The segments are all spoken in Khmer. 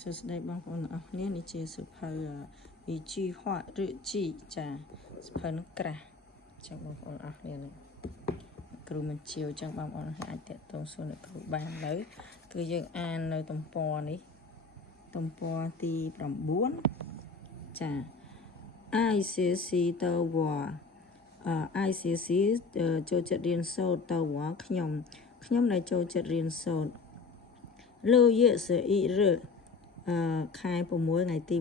សួស្តីបងប្អូនទាំងអស់គ្នានេះជាសៀវភៅ一句话日记ចាសៀវភៅនឹងក្រាស់ចឹងបងប្អូនអស់គ្នានេះគ្រូមិនជាវចឹងបងប្អូនអាចតាក់ទងសួរអ្នកគ្រូបានឥឡូវគឺយើងអាននៅទំព័រនេះទំព័រទី9ចា ICC តវ៉ាICC ចូលចិត្តរៀនសូត្រតវ៉ាខ្ញុំដែលចូលចិត្តរៀនសូត្រ6月11日ខែ6ថ្ងៃទី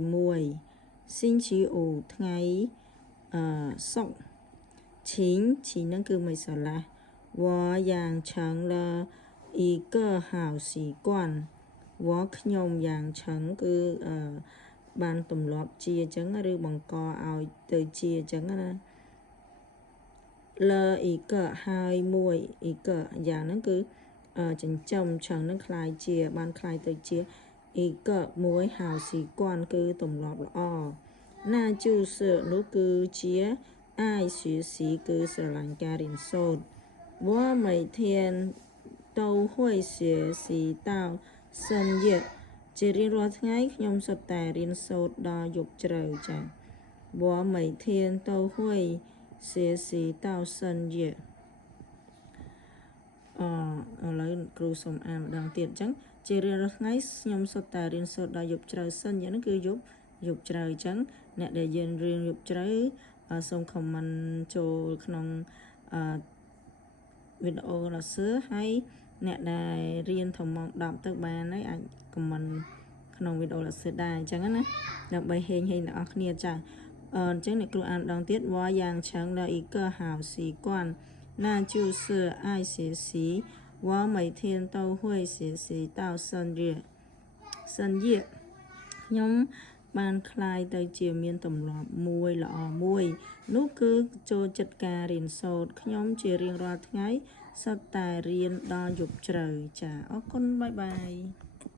1星期五ថ្ងៃសុក្រ请នឹងគឺមិនស្រឡះ我养成了一个好习惯我ខ្ញុំយ៉ាងឆឹងគឺបានទម្លាប់ជាអញ្ចឹងឬបង្កឲ្យទៅជាអញ្ចឹងណាលើអ៊ីកហើយមួយអ៊ីកយ៉ាងហ្នឹងគឺចិញ្ចឹមឆឹងនឹងคล้ายជាបានคล้ายទៅជាអ៊ីកមួយហៅស៊ីគាន់គឺទម្លាប់ល្អណាជូសនោះគឺជាអាយ学习គឺស្រឡាញ់ការរៀនសូត្រ我每天都会学习到深夜ជារៀងរាល់ថ្ងៃខ្ញុំសុទ្ធតែរៀនសូត្រដល់យប់ជ្រៅចា៎我每天都会学习到深夜ឥឡូវគ្រូសូមអានម្ដងទៀតអញ្ចឹងជារៀងរាល់ថ្ងៃខ្ញុំសុទ្ធតែរៀនសូត្រដល់យប់ជ្រៅសិនយ៉ាងហ្នឹងគឺយប់ជ្រៅអញ្ចឹងអ្នកដែលយើងរៀនយប់ជ្រៅសូម comment ចូលក្នុងវីដេអូឡាសឺហើយអ្នកដែលរៀនត្រឹមម៉ោង10ទៅបានហើយអាច comment ក្នុងវីដេអូឡាសឺដែរអញ្ចឹងណាដើម្បីហេងអ្នកនរគ្នាចាអញ្ចឹងអ្នកគ្រូអានម្ដងទៀត我养成了一个好习惯那就是爱学习我每天都会学习到深夜ខ្ញុំបានคล้ายទៅជាមានទម្លាប់មួយល្អមួយនោះគឺចូលចិត្តការរៀនសូត្រខ្ញុំជារៀងរាល់ថ្ងៃសុទ្ធតែរៀនដល់យប់ជ្រៅចាអរគុណបាយបាយ